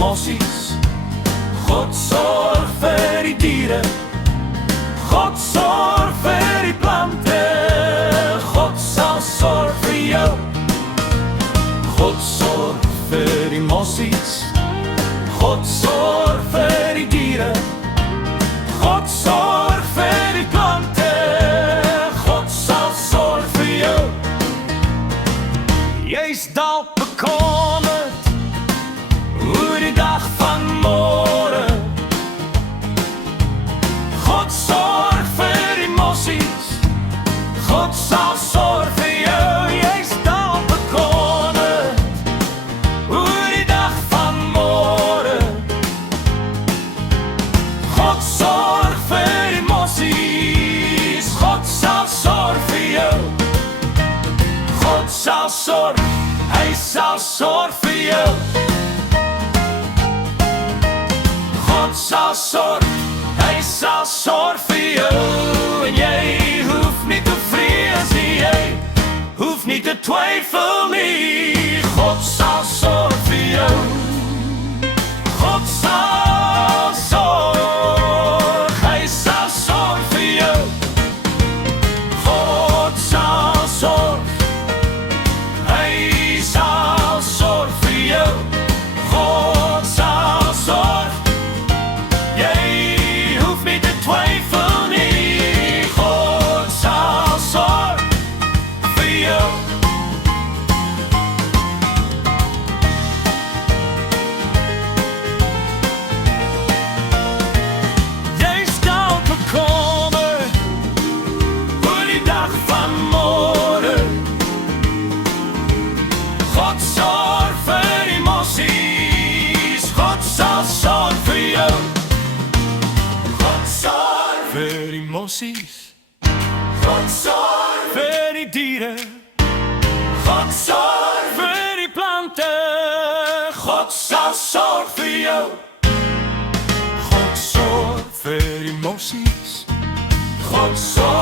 emoties. God sorg vir die diere. God sorg vir die plante. God sal sorg vir jou. God sorg vir emoties. God sorg vir die diere. God sorg vir die plante. God sal sorg vir jou. Jy's dalk bekommerd oor die dag van môre. God sorg vir emoties. God sal sorg vir jou. Jy's dalk bekommerd oor die dag van môre. God sorg vir emoties. God sal sorg vir jou. God sal sorg, hy sal sorg vir jou. God sal sorg, hy sal sorg vir jou. En jy hoef nie te vrees nie, jy hoef nie te twyfel nie. God sal sorg vir jou. God sal sorg, hy sal sorg vir jou. God sal sorg, hy sal sorg vir jou. God sal sorg, jy hoef nie te twyfel nie. God sal sorg vir jou. Jy's dalk bekommerd oor die dag van môre. God sorg vir emoties. God sal sorg vir jou. God sorg vir emoties. God sorg vir die diere. God sorg vir die plante. God sal sorg vir jou. God sorg vir emoties. God sorg